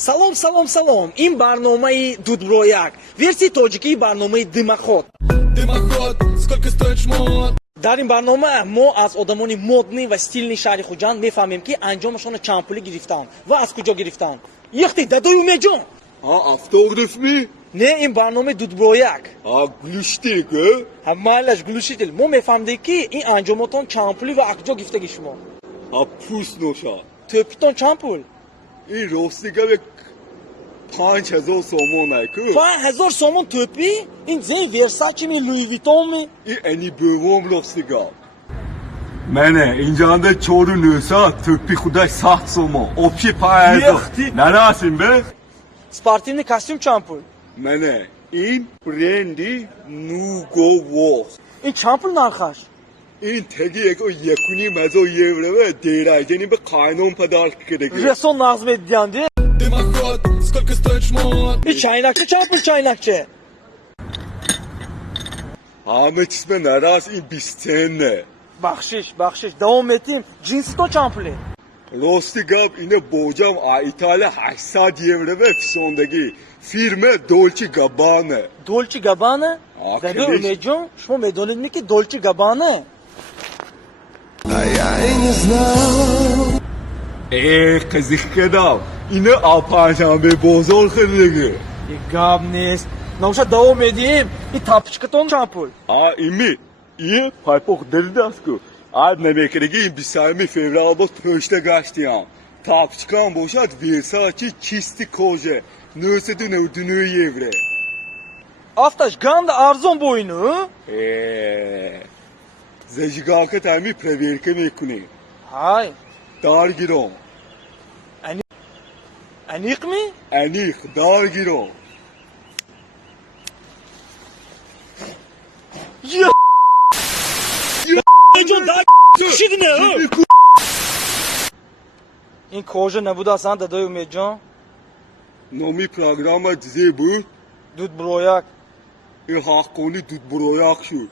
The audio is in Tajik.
Салом, салом, салом. Ин барномаи дудброяк. Версии точики барномаи Дымоход. Дымоход, сколько стоит шмот? дар ин барнома мо аз одамони модни ва стилни шаҳри хуҷанд мефаҳмем ки анҷомашона чанд пулӣ гирифтаанд ва аз куҷо гирифтаанд. Ихти дадои умеҷон. Автограф ми? Не, ин барномаи дудброяк. Глуштик, Майлаш глушитил. Мо мефаҳмдем ки ин анҷомотон чанд пулӣ ва аз куҷо гирифтаги шумо. Пуст ноша. Тӯпитон чанд пул? ин ростигаве 5000 сомон айку. 5000 сомон тӯпи? Ин зен версачими луивитонми? ин ани бövом ростигав. Мене инҷанда 4 тӯпи худай 100 сомон. Общи 5000. Нарасим бе? Спортивный костюм чанд пул? Мене ин бренди нуговос. Ин чанд пул нархаш? ин теги якуни мазо евро дерайдени бе қайнон падар кирди. Ресон нағз медиянди? Дымоход, сколько стоит шмот? Ин чайнакче чанд пул чайнакче? Ҳама чиз ме нарас ин 20 центне. Бахшиш. Давом етим. Джинситон чанд пуле? Рости гап ине боҷам Италия 800 евро ва фисондагӣ. Фирма Dolce Gabbana. Dolce Gabbana? Дадо умеҷон, шумо медонед ме ки Dolce Gabbana? Я и не знал. Қызиқ кадам. Ине апанҷанбе бозор хирдиги. Гап нест. Навша давом едим. Ин тапочкатон чанд пул? Ими. Ин пайпоқ дилдастку. Ад намекариги ин 20 феврал боз пӯшта гаштиям. Тапочкам бошад Versace чисти кожа. 999 евро. Афташ ганда арзон бо ину? Зажигалка тами проверка мекунем. Ҳай. Даргиром. Аниқми? Аниқ, даргиром. Ҷон дар шидне. Ин кожа набудасан дадои умеҷон? Номи программа дизе буд? Дудброяк. ин ҳаққони дудброяк шуд.